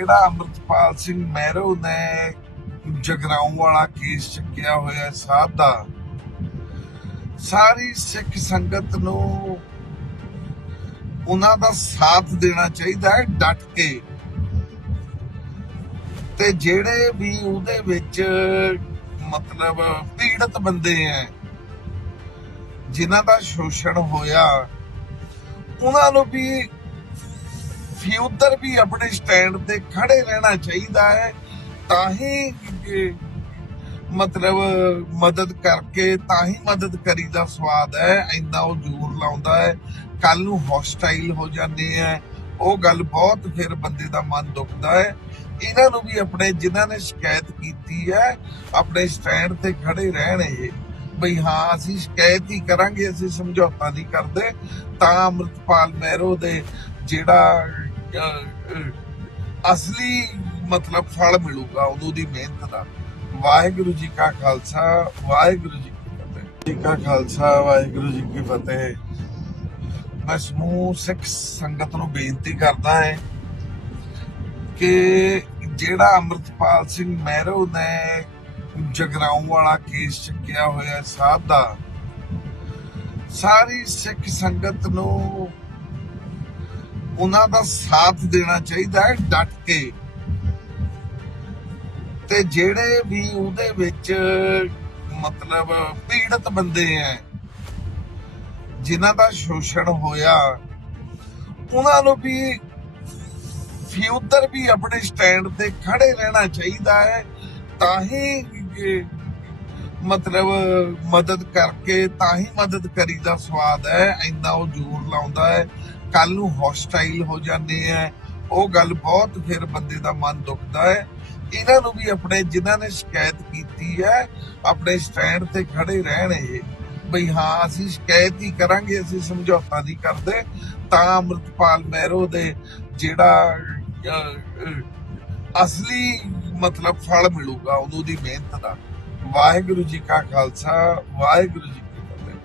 ਜਿਹੜਾ ਅਮਰਤਪਾਲ ਸਿੰਘ ਮਹਿਰੋ ਨੇ ਜਗਰਾਉਂ ਵਾਲਾ ਕੇਸ ਚੱਕਿਆ ਹੋਇਆ ਸਾਧ ਦਾ ਸਾਰੀ ਸਿੱਖ ਸੰਗਤ ਨੂੰ ਉਹਨਾਂ ਦਾ ਸਾਥ ਦੇਣਾ ਚਾਹੀਦਾ ਹੈ ਡਟ ਕੇ ਤੇ ਜਿਹੜੇ ਵੀ ਉਹਦੇ ਵਿੱਚ ਮਤਲਬ ਪੀੜਤ ਬੰਦੇ ਐ ਜਿਨ੍ਹਾਂ ਦਾ ਸ਼ੋਸ਼ਣ ਹੋਇਆ ਉਹਨਾਂ ਨੂੰ ਵੀ ਫਿਰ ਉਧਰ ਵੀ ਆਪਣੇ ਸਟੈਂਡ ਤੇ ਖੜੇ ਰਹਿਣਾ ਚਾਹੀਦਾ ਹੈ ਤਾਂ ਹੀ ਮਤਲਬ ਮਦਦ ਕਰਕੇ ਤਾਂ ਹੀ ਮਦਦ ਕਰੀ ਦਾ ਸਵਾਦ ਹੈ ਐਂਦਾ ਉਹ ਜ਼ੋਰ ਲਾਉਂਦਾ ਹੈ ਕੱਲ ਨੂੰ ਹੌਸਟਾਈਲ ਹੋ ਜਾਂਦੇ ਆ ਉਹ ਗੱਲ ਬਹੁਤ ਫਿਰ ਬੰਦੇ ਦਾ ਮਨ ਦੁਖਦਾ ਹੈ ਇਹਨਾਂ ਨੂੰ ਵੀ ਆਪਣੇ ਜਿਨ੍ਹਾਂ ਨੇ ਸ਼ਿਕਾਇਤ ਕੀਤੀ ਹੈ ਆਪਣੇ ਸਟੈਂਡ ਤੇ ਖੜੇ ਰਹਿਣ ਇਹ ਬਈ ਹਾਂ ਅਸੀਂ ਸ਼ਿਕਾਇਤ ਹੀ ਕਰਾਂਗੇ ਅਸੀਂ ਸਮਝੌਤਾ ਨਹੀਂ ਕਰਦੇ ਤਾਂ ਅਮਰਤਪਾਲ ਮਹਿਰੋ ਦੇ ਜਿਹੜਾ ਅਸਲੀ ਮਤਲਬ ਫਲ ਮਿਲੂਗਾ ਉਦੋਂ ਦੀ ਮਿਹਨਤ ਦਾ ਵਾਹਿਗੁਰੂ ਜੀ ਕਾ ਖਾਲਸਾ ਵਾਹਿਗੁਰੂ ਜੀ ਕੀ ਫਤਿਹ ਜੀ ਕਾ ਖਾਲਸਾ ਵਾਹਿਗੁਰੂ ਜੀ ਕੀ ਫਤਿਹ ਮੈਂ ਸਮੂਹ ਸਿੱਖ ਸੰਗਤ ਨੂੰ ਬੇਨਤੀ ਕਰਦਾ ਹੈ ਕਿ ਜਿਹੜਾ ਅਮਰਤਪਾਲ ਸਿੰਘ ਮਹਿਰੋ ਨੇ ਜਗਰਾਉਂ ਵਾਲਾ ਕੇਸ ਚੱਕਿਆ ਹੋਇਆ ਸਾਧ ਦਾ ਸਾਰੀ ਸਿੱਖ ਸੰਗਤ ਨੂੰ ਉਹਨਾਂ ਦਾ ਸਾਥ ਦੇਣਾ ਚਾਹੀਦਾ ਹੈ ਡਟ ਕੇ ਤੇ ਜਿਹੜੇ ਵੀ ਉਹਦੇ ਵਿੱਚ ਮਤਲਬ ਪੀੜਤ ਬੰਦੇ ਐ ਜਿਨ੍ਹਾਂ ਦਾ ਸ਼ੋਸ਼ਣ ਹੋਇਆ ਉਹਨਾਂ ਨੂੰ ਵੀ ਫਿਊਚਰ ਵੀ ਆਪਣੇ ਸਟੈਂਡ ਤੇ ਖੜੇ ਰਹਿਣਾ ਚਾਹੀਦਾ ਹੈ ਤਾਂ ਹੀ ਮਤਲਬ ਮਦਦ ਕਰਕੇ ਤਾਂ ਹੀ ਮਦਦ ਕਰੀ ਦਾ ਸਵਾਦ ਹੈ ਐਂਦਾ ਉਹ ਜ਼ੋਰ ਲਾਉਂਦਾ ਹੈ ਕੱਲ ਨੂੰ ਹੌਸਟਾਈਲ ਹੋ ਜਾਂਦੇ ਆ ਉਹ ਗੱਲ ਬਹੁਤ ਫਿਰ ਬੰਦੇ ਦਾ ਮਨ ਦੁਖਦਾ ਹੈ ਇਹਨਾਂ ਨੂੰ ਵੀ ਆਪਣੇ ਜਿਨ੍ਹਾਂ ਨੇ ਸ਼ਿਕਾਇਤ ਕੀਤੀ ਹੈ ਆਪਣੇ ਸਟੈਂਡ ਤੇ ਖੜੇ ਰਹਿਣ ਇਹ ਬਈ ਹਾਂ ਅਸੀਂ ਸ਼ਿਕਾਇਤ ਹੀ ਕਰਾਂਗੇ ਅਸੀਂ ਸਮਝੌਤਾ ਨਹੀਂ ਕਰਦੇ ਤਾਂ ਅਮਰਤਪਾਲ ਮਹਿਰੋ ਦੇ ਜਿਹੜਾ ਅਸਲੀ ਮਤਲਬ ਫਲ ਮਿਲੂਗਾ ਉਹਨੂੰ ਦੀ ਮਿਹਨਤ ਦਾ ਵਾਹਿਗੁਰੂ ਜੀ ਕਾ ਖਾਲਸਾ ਵਾਹਿਗੁਰੂ ਜੀ